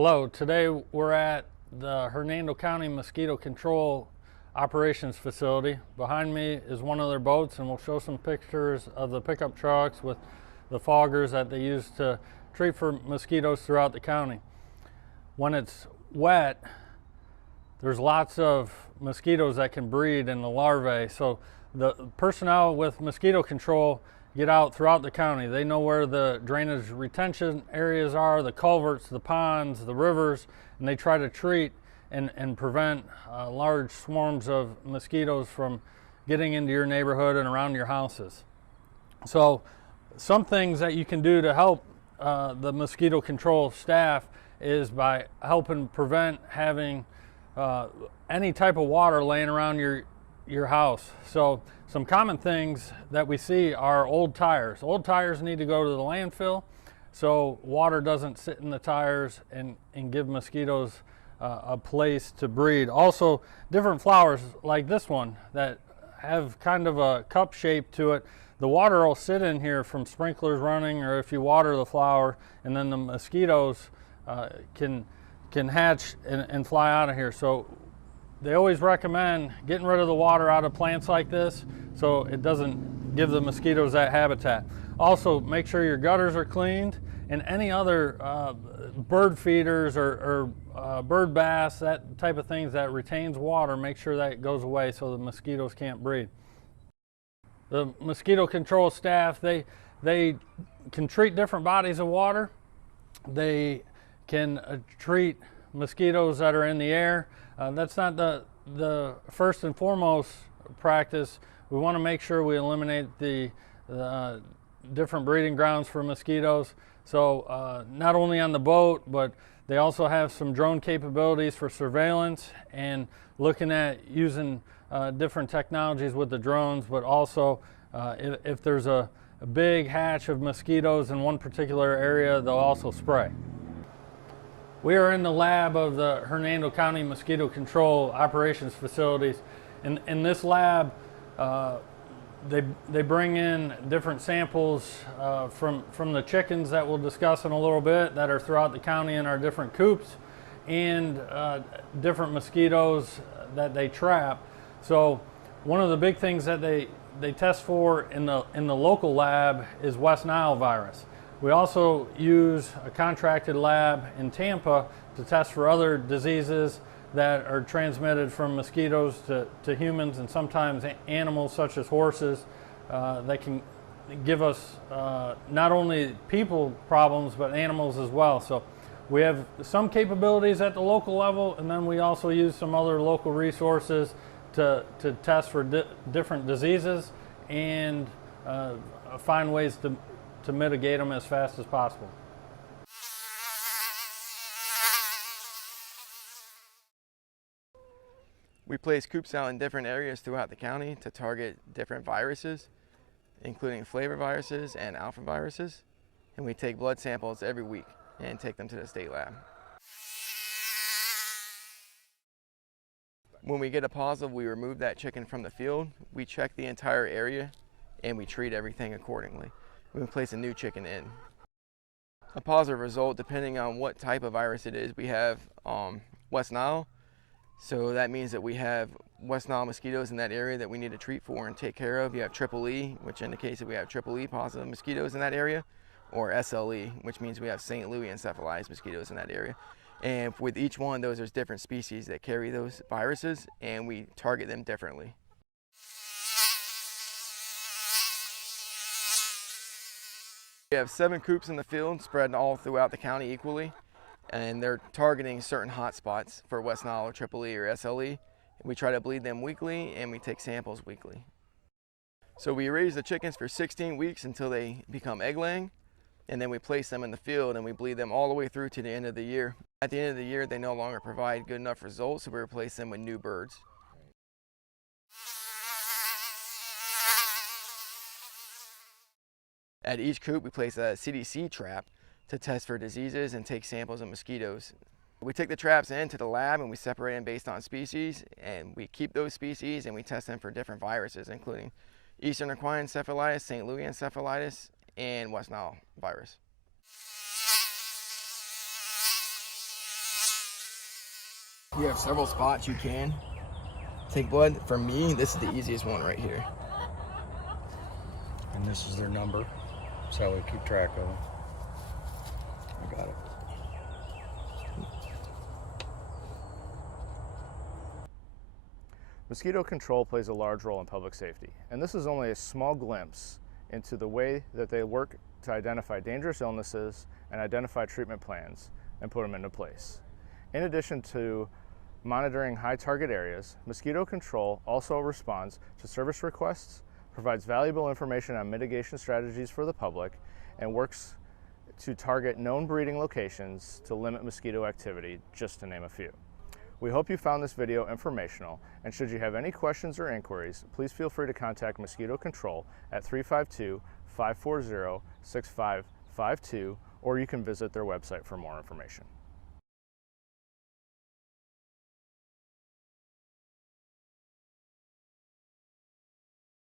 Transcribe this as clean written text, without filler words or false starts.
Hello, today we're at the Hernando County Mosquito Control Operations Facility. Behind me is one of their boats, and we'll show some pictures of the pickup trucks with the foggers that they use to treat for mosquitoes throughout the county. When it's wet, there's lots of mosquitoes that can breed in the larvae, so the personnel with mosquito control get out throughout the county. They know where the drainage retention areas are, the culverts, the ponds, the rivers, and they try to treat and prevent large swarms of mosquitoes from getting into your neighborhood and around your houses. So some things that you can do to help the mosquito control staff is by helping prevent having any type of water laying around your house. So some common things that we see are old tires. Old tires need to go to the landfill so water doesn't sit in the tires and give mosquitoes a place to breed. Also, different flowers like this one that have kind of a cup shape to it. The water will sit in here from sprinklers running, or if you water the flower, and then the mosquitoes can hatch and fly out of here. So they always recommend getting rid of the water out of plants like this so it doesn't give the mosquitoes that habitat. Also, make sure your gutters are cleaned, and any other bird feeders or bird baths, that type of things that retains water, make sure that it goes away so the mosquitoes can't breed. The mosquito control staff, they can treat different bodies of water. They can treat mosquitoes that are in the air. That's not the first and foremost practice. We want to make sure we eliminate the different breeding grounds for mosquitoes. So not only on the boat, but they also have some drone capabilities for surveillance and looking at using different technologies with the drones, but also if there's a big hatch of mosquitoes in one particular area, they'll also spray. We are in the lab of the Hernando County Mosquito Control Operations Facilities. In this lab, they bring in different samples from the chickens that we'll discuss in a little bit that are throughout the county in our different coops, and different mosquitoes that they trap. So one of the big things that they test for in the local lab is West Nile virus. We also use a contracted lab in Tampa to test for other diseases that are transmitted from mosquitoes to humans, and sometimes animals such as horses that can give us not only people problems but animals as well. So we have some capabilities at the local level, and then we also use some other local resources to test for different diseases and find ways to mitigate them as fast as possible. We place coops out in different areas throughout the county to target different viruses, including flavor viruses and alpha viruses, and we take blood samples every week and take them to the state lab. When we get a positive, we remove that chicken from the field, we check the entire area, and we treat everything accordingly. We place a new chicken in. A positive result, depending on what type of virus it is, we have West Nile. So that means that we have West Nile mosquitoes in that area that we need to treat for and take care of. You have Triple E, which indicates that we have Triple E positive mosquitoes in that area, or SLE, which means we have St. Louis encephalitis mosquitoes in that area. And with each one of those, there's different species that carry those viruses, and we target them differently. We have 7 coops in the field spread all throughout the county equally, and they're targeting certain hot spots for West Nile or Triple E or SLE. We try to bleed them weekly, and we take samples weekly. So we raise the chickens for 16 weeks until they become egg laying, and then we place them in the field and we bleed them all the way through to the end of the year. At the end of the year, they no longer provide good enough results, so we replace them with new birds. At each coop, we place a CDC trap to test for diseases and take samples of mosquitoes. We take the traps into the lab and we separate them based on species, and we keep those species and we test them for different viruses, including Eastern equine encephalitis, St. Louis encephalitis, and West Nile virus. You have several spots you can take blood. For me, this is the easiest one right here. And this is their number. That's how we keep track of them. I got it. Mosquito control plays a large role in public safety, and this is only a small glimpse into the way that they work to identify dangerous illnesses and identify treatment plans and put them into place. In addition to monitoring high target areas, mosquito control also responds to service requests, provides valuable information on mitigation strategies for the public, and works to target known breeding locations to limit mosquito activity, just to name a few. We hope you found this video informational, and should you have any questions or inquiries, please feel free to contact Mosquito Control at 352-540-6552, or you can visit their website for more information.